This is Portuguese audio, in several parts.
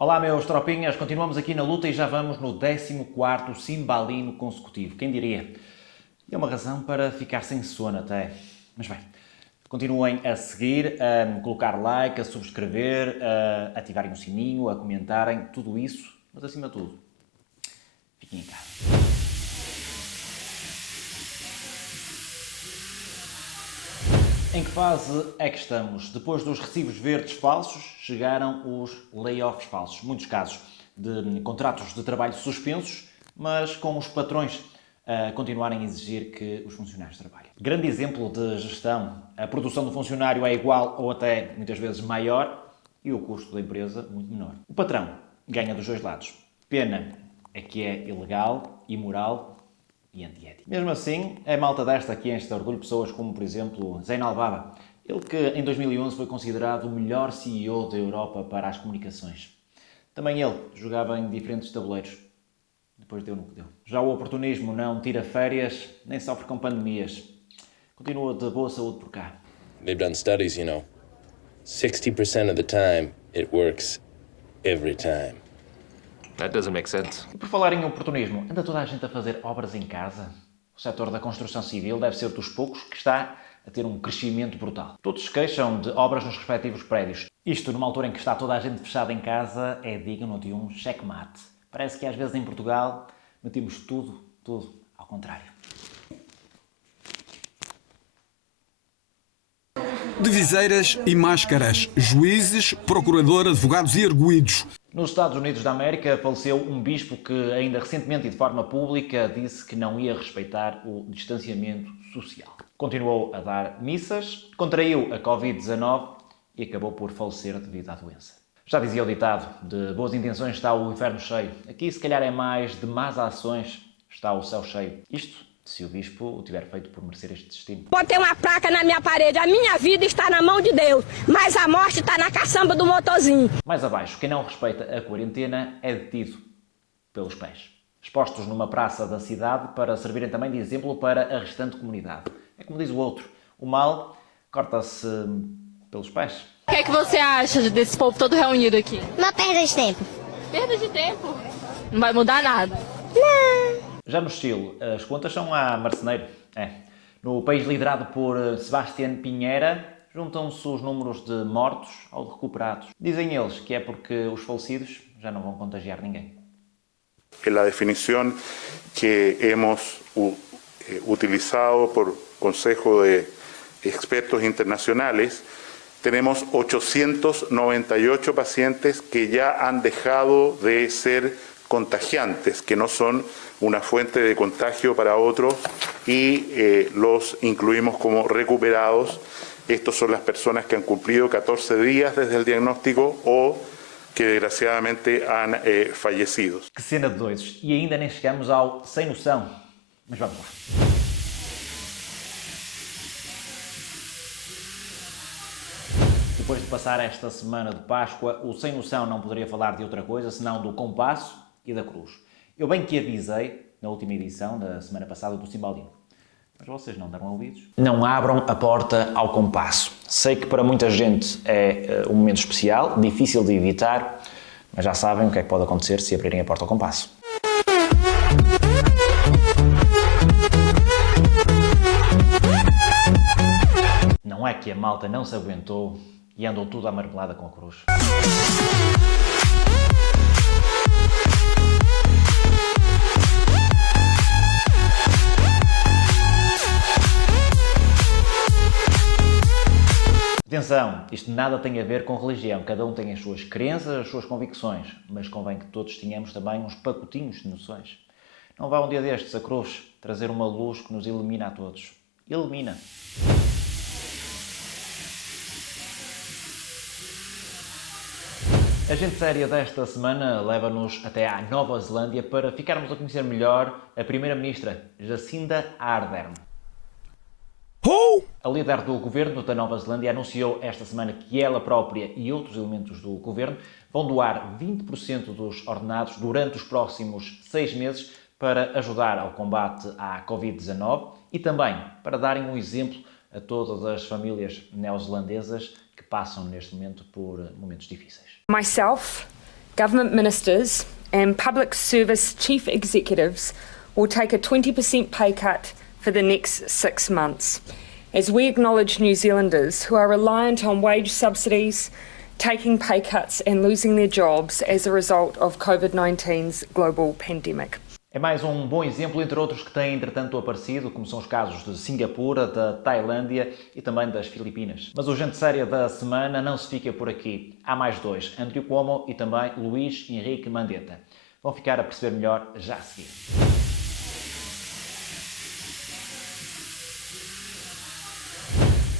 Olá meus tropinhas, continuamos aqui na luta e já vamos no 14º cimbalino consecutivo, quem diria? E é uma razão para ficar sem sono até, mas bem, continuem a seguir, a colocar like, a subscrever, a ativarem o sininho, a comentarem, tudo isso, mas acima de tudo, fiquem em casa. Em que fase é que estamos? Depois dos recibos verdes falsos, chegaram os layoffs falsos. Muitos casos de contratos de trabalho suspensos, mas com os patrões a continuarem a exigir que os funcionários trabalhem. Grande exemplo de gestão. A produção do funcionário é igual ou até, muitas vezes, maior e o custo da empresa muito menor. O patrão ganha dos dois lados. Pena é que é ilegal, imoral e antiético. Mesmo assim, é malta desta que enche de orgulho pessoas como, por exemplo, Zein Albaba. Ele que em 2011 foi considerado o melhor CEO da Europa para as comunicações. Também ele jogava em diferentes tabuleiros. Depois deu no que deu. Já o oportunismo não tira férias, nem sofre com pandemias. Continua de boa saúde por cá. They've done studies, 60% of the time, it works every time. That doesn't make sense. E por falar em oportunismo, anda toda a gente a fazer obras em casa? O setor da construção civil deve ser dos poucos que está a ter um crescimento brutal. Todos se queixam de obras nos respectivos prédios. Isto, numa altura em que está toda a gente fechada em casa, é digno de um checkmate. Parece que às vezes em Portugal metemos tudo ao contrário. De viseiras e máscaras, juízes, procurador, advogados e arguidos. Nos Estados Unidos da América faleceu um bispo que ainda recentemente e de forma pública disse que não ia respeitar o distanciamento social. Continuou a dar missas, contraiu a Covid-19 e acabou por falecer devido à doença. Já dizia o ditado, de boas intenções está o inferno cheio. Aqui se calhar é mais de más ações está o céu cheio. Isto se o bispo o tiver feito por merecer este destino. Botei uma placa na minha parede, a minha vida está na mão de Deus, mas a morte está na caçamba do motorzinho. Mais abaixo, quem não respeita a quarentena é detido pelos pés. Expostos numa praça da cidade para servirem também de exemplo para a restante comunidade. É como diz o outro, o mal corta-se pelos pés. O que é que você acha desse povo todo reunido aqui? Uma perda de tempo. Perda de tempo? Não vai mudar nada. Não. Já no estilo, as contas são a marceneiro. No país liderado por Sebastián Piñera, juntam-se os números de mortos ao de recuperados. Dizem eles que é porque os falecidos já não vão contagiar ninguém. La definición que hemos utilizado por Consejo de Expertos Internacionales, tenemos 898 pacientes que ya han dejado de ser contagiantes, que no son una fuente de contagio para otros y los incluimos como recuperados. Estos son las personas que han cumplido 14 días desde el diagnóstico o que desgraciadamente han fallecido. Que cena de doidos! E ainda nem chegamos ao sem noção. Mas vamos lá. Depois de passar esta semana de Páscoa, o Sem Noção não poderia falar de outra coisa senão do compasso e da cruz. Eu bem que avisei na última edição da semana passada do Cimbalino, mas vocês não deram ouvidos. Não abram a porta ao compasso. Sei que para muita gente é um momento especial, difícil de evitar, mas já sabem o que é que pode acontecer se abrirem a porta ao compasso. Não é que a malta não se aguentou e andou tudo à marmelada com a cruz. Atenção, isto nada tem a ver com religião, cada um tem as suas crenças, as suas convicções, mas convém que todos tenhamos também uns pacotinhos de noções. Não vá um dia destes a cruz trazer uma luz que nos ilumina a todos. Ilumina! A gente séria desta semana leva-nos até à Nova Zelândia para ficarmos a conhecer melhor a Primeira-Ministra Jacinda Ardern. A líder do governo da Nova Zelândia anunciou esta semana que ela própria e outros elementos do governo vão doar 20% dos ordenados durante os próximos 6 meses para ajudar ao combate à Covid-19 e também para darem um exemplo a todas as famílias neozelandesas que passam neste momento por momentos difíceis. Myself, government ministers and public service chief executives will take a 20% pay cut for the next 6 months, as we acknowledge New Zealanders who are reliant on wage subsidies, taking pay cuts and losing their jobs as a result of COVID-19's global pandemic. É mais um bom exemplo, entre outros que têm, entretanto, aparecido, como são os casos de Singapura, da Tailândia e também das Filipinas. Mas o Gente Séria da semana não se fica por aqui. Há mais dois, Andrew Cuomo e também Luís Henrique Mandetta. Vão ficar a perceber melhor já a seguir.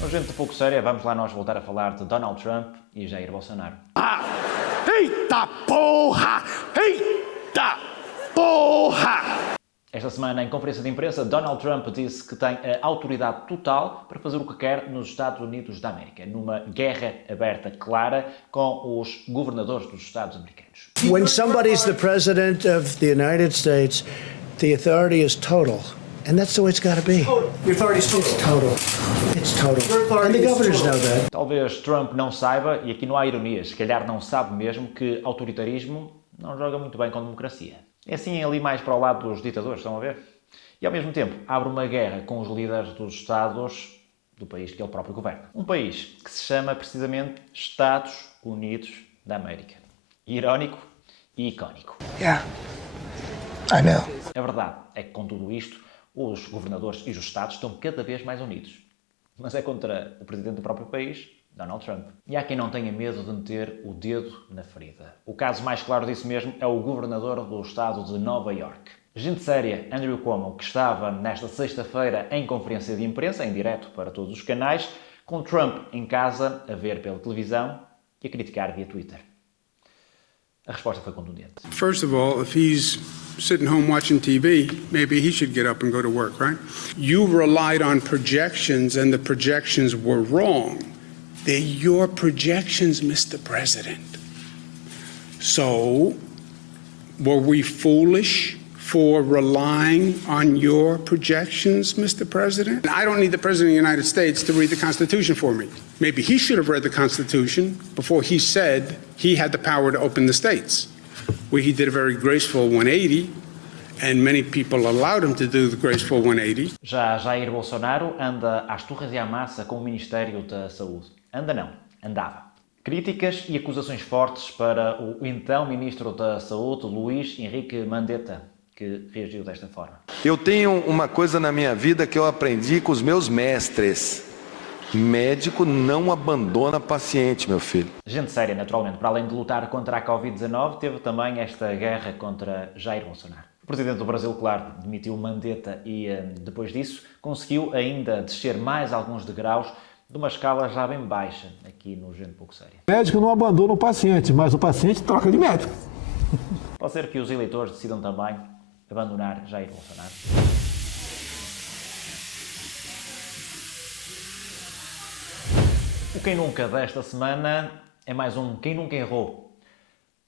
No Gente Pouco Séria, vamos lá nós voltar a falar de Donald Trump e Jair Bolsonaro. Eita porra! Eita! Porra! Esta semana, em conferência de imprensa, Donald Trump disse que tem a autoridade total para fazer o que quer nos Estados Unidos da América, numa guerra aberta clara com os governadores dos Estados americanos. When somebody's the president of the United States, the authority is total. And that's the way it's got to be. The authority is total. It's total. And the governors know that. Talvez Trump não saiba, e aqui não há ironias, se calhar não sabe mesmo, que autoritarismo não joga muito bem com democracia. É assim ali mais para o lado dos ditadores, estão a ver? E ao mesmo tempo abre uma guerra com os líderes dos Estados do país que ele próprio governa. Um país que se chama precisamente Estados Unidos da América. Irónico e icónico. Yeah, I know. A verdade é que com tudo isto, os governadores e os Estados estão cada vez mais unidos. Mas é contra o presidente do próprio país, Donald Trump. E há quem não tenha medo de meter o dedo na ferida. O caso mais claro disso mesmo é o governador do estado de Nova York. Gente séria, Andrew Cuomo, que estava nesta sexta-feira em conferência de imprensa, em direto para todos os canais, com Trump em casa, a ver pela televisão e a criticar via Twitter. A resposta foi contundente. First of all, if he's sitting home watching TV, maybe he should get up and go to work, right? You relied on projections and the projections were wrong. They're your projections, Mr. President. So, were we foolish for relying on your projections, Mr. President? I don't need the President of the United States to read the Constitution for me. Maybe he should have read the Constitution before he said he had the power to open the states, where he did a very graceful 180, and many people allowed him to do the graceful 180. Já Jair Bolsonaro anda às turras e à massa com o Ministério da Saúde. Anda não, andava. Críticas e acusações fortes para o então Ministro da Saúde, Luís Henrique Mandetta, que reagiu desta forma. Eu tenho uma coisa na minha vida que eu aprendi com os meus mestres. Médico não abandona paciente, meu filho. Gente séria, naturalmente. Para além de lutar contra a Covid-19, teve também esta guerra contra Jair Bolsonaro. O presidente do Brasil, claro, demitiu Mandetta e, depois disso, conseguiu ainda descer mais alguns degraus de uma escala já bem baixa aqui no Gente Pouco Séria. O médico não abandona o paciente, mas o paciente troca de médico. Pode ser que os eleitores decidam também abandonar Jair Bolsonaro. O Quem Nunca desta semana é mais um Quem Nunca Errou.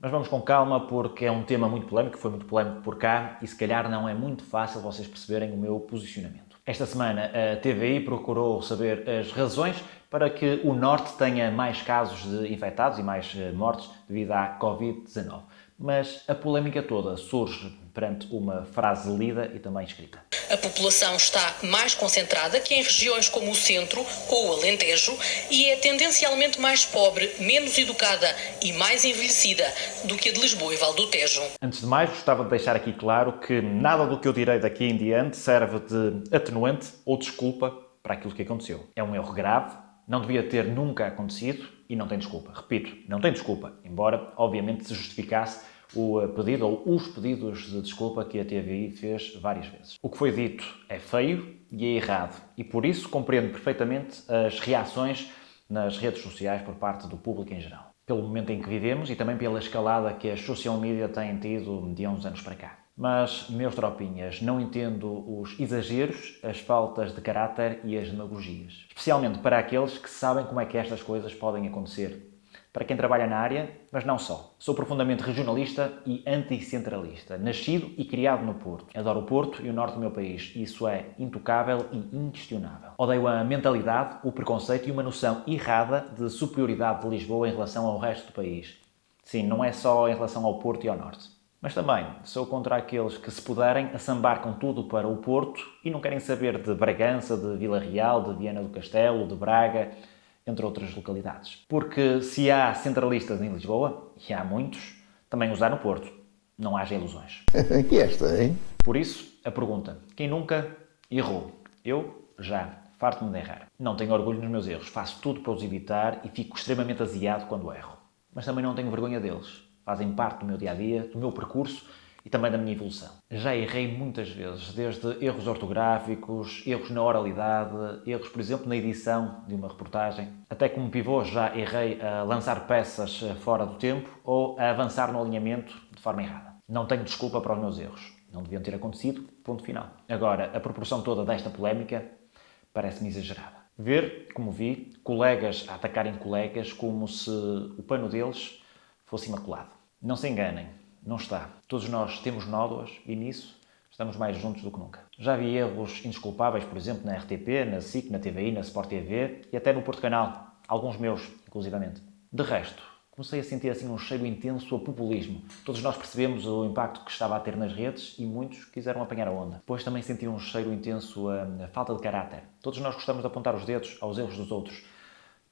Mas vamos com calma porque é um tema muito polémico, foi muito polémico por cá e se calhar não é muito fácil vocês perceberem o meu posicionamento. Esta semana a TVI procurou saber as razões para que o Norte tenha mais casos de infectados e mais mortes devido à Covid-19. Mas a polémica toda surge perante uma frase lida e também escrita. A população está mais concentrada que em regiões como o Centro ou o Alentejo e é tendencialmente mais pobre, menos educada e mais envelhecida do que a de Lisboa e Val do Tejo. Antes de mais, gostava de deixar aqui claro que nada do que eu direi daqui em diante serve de atenuante ou desculpa para aquilo que aconteceu. É um erro grave, não devia ter nunca acontecido e não tem desculpa. Repito, não tem desculpa, embora obviamente se justificasse o pedido ou os pedidos de desculpa que a TVI fez várias vezes. O que foi dito é feio e é errado e por isso compreendo perfeitamente as reações nas redes sociais por parte do público em geral. Pelo momento em que vivemos e também pela escalada que as social media têm tido de há uns anos para cá. Mas, meus tropinhas, não entendo os exageros, as faltas de caráter e as demagogias. Especialmente para aqueles que sabem como é que estas coisas podem acontecer. Para quem trabalha na área, mas não só. Sou profundamente regionalista e anticentralista, nascido e criado no Porto. Adoro o Porto e o norte do meu país, isso é intocável e inquestionável. Odeio a mentalidade, o preconceito e uma noção errada de superioridade de Lisboa em relação ao resto do país. Sim, não é só em relação ao Porto e ao Norte. Mas também sou contra aqueles que, se puderem, assambarcam tudo para o Porto e não querem saber de Bragança, de Vila Real, de Viana do Castelo, de Braga, entre outras localidades. Porque se há centralistas em Lisboa, e há muitos, também os há no Porto. Não haja ilusões. Que esta, hein? Por isso, a pergunta: quem nunca errou? Eu já. Farto-me de errar. Não tenho orgulho nos meus erros. Faço tudo para os evitar e fico extremamente aziado quando erro. Mas também não tenho vergonha deles. Fazem parte do meu dia-a-dia, do meu percurso e também da minha evolução. Já errei muitas vezes, desde erros ortográficos, erros na oralidade, erros, por exemplo, na edição de uma reportagem. Até como pivô já errei a lançar peças fora do tempo ou a avançar no alinhamento de forma errada. Não tenho desculpa para os meus erros. Não deviam ter acontecido, ponto final. Agora, a proporção toda desta polémica parece-me exagerada. Ver, como vi, colegas a atacarem colegas como se o pano deles fosse imaculado. Não se enganem, não está. Todos nós temos nódoas e nisso estamos mais juntos do que nunca. Já vi erros indesculpáveis, por exemplo, na RTP, na SIC, na TVI, na Sport TV e até no Porto Canal. Alguns meus, inclusivamente. De resto, comecei a sentir assim um cheiro intenso a populismo. Todos nós percebemos o impacto que estava a ter nas redes e muitos quiseram apanhar a onda. Depois também senti um cheiro intenso a falta de caráter. Todos nós gostamos de apontar os dedos aos erros dos outros,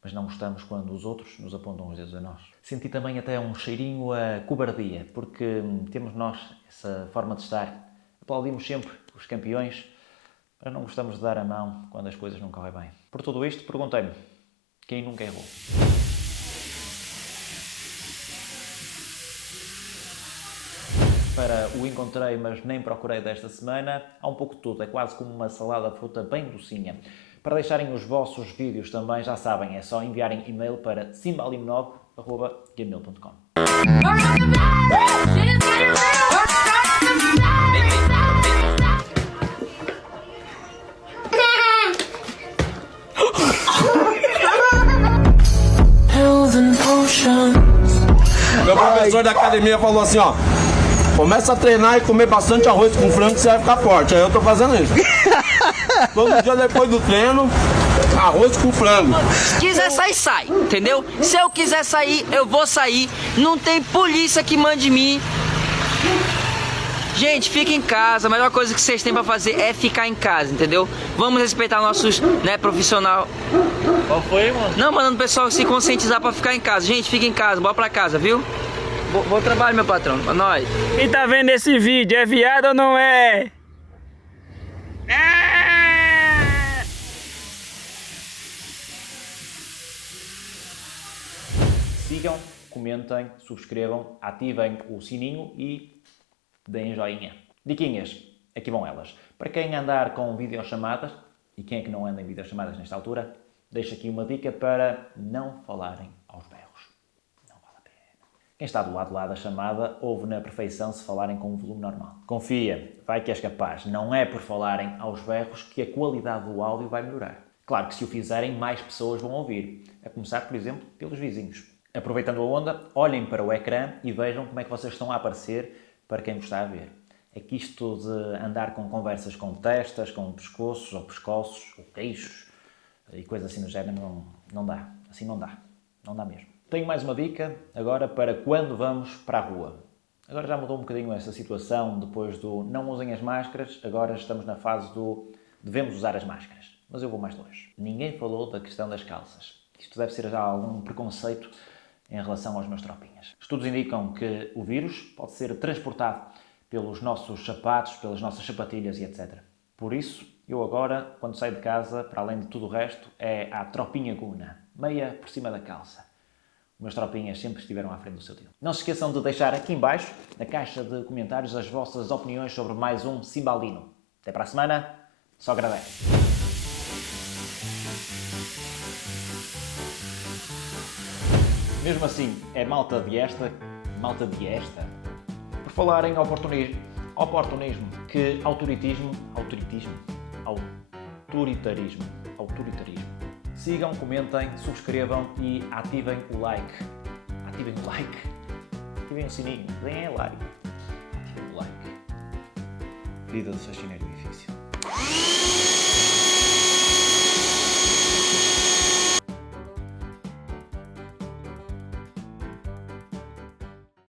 mas não gostamos quando os outros nos apontam os dedos a nós. Senti também até um cheirinho a cobardia, porque temos nós essa forma de estar. Aplaudimos sempre os campeões, mas não gostamos de dar a mão quando as coisas não correm bem. Por tudo isto, perguntei-me, quem nunca errou? Para o encontrei, mas nem procurei desta semana, há um pouco de tudo, é quase como uma salada de fruta bem docinha. Para deixarem os vossos vídeos também, já sabem, é só enviarem e-mail para simbalim9@gmail.com. Meu professor da academia falou assim, ó: começa a treinar e comer bastante arroz com frango que você vai ficar forte. Aí eu tô fazendo isso. Todo dia depois do treino, arroz com frango. Se quiser sair, sai, entendeu? Se eu quiser sair, eu vou sair. Não tem polícia que mande mim. Gente, fica em casa. A melhor coisa que vocês têm pra fazer é ficar em casa, entendeu? Vamos respeitar nossos, profissional. Qual foi, mano? Não, mandando o pessoal se conscientizar pra ficar em casa. Gente, fica em casa, bora pra casa, viu? Bom trabalho, meu patrão. Pra nós. Quem tá vendo esse vídeo, é viado ou não é? Sigam, comentem, subscrevam, ativem o sininho e deem joinha. Diquinhas, aqui vão elas. Para quem andar com videochamadas, e quem é que não anda em videochamadas nesta altura, deixo aqui uma dica para não falarem aos berros. Não vale a pena. Quem está do lado lá da chamada ouve na perfeição se falarem com um volume normal. Confia, vai que és capaz. Não é por falarem aos berros que a qualidade do áudio vai melhorar. Claro que se o fizerem, mais pessoas vão ouvir. A começar, por exemplo, pelos vizinhos. Aproveitando a onda, olhem para o ecrã e vejam como é que vocês estão a aparecer para quem vos está a ver. É que isto de andar com conversas com testas, com pescoços ou pescoços ou queixos e coisas assim do género não dá. Assim não dá. Não dá mesmo. Tenho mais uma dica agora para quando vamos para a rua. Agora já mudou um bocadinho essa situação depois do não usem as máscaras, agora estamos na fase do devemos usar as máscaras. Mas eu vou mais longe. Ninguém falou da questão das calças. Isto deve ser já algum preconceito em relação aos meus tropinhas. Estudos indicam que o vírus pode ser transportado pelos nossos sapatos, pelas nossas sapatilhas e etc. Por isso, eu agora, quando saio de casa, para além de tudo o resto, é a tropinha guna, meia por cima da calça. Os meus tropinhas sempre estiveram à frente do seu tempo. Não se esqueçam de deixar aqui em baixo, na caixa de comentários, as vossas opiniões sobre mais um Simbalino. Até para a semana, só agradece. Mesmo assim, é malta de esta, por falar em oportunismo, que autoritarismo. Sigam, comentem, subscrevam e ativem o like. Ativem o sininho, deem like. Ativem o like. Vida do faxineiro difícil.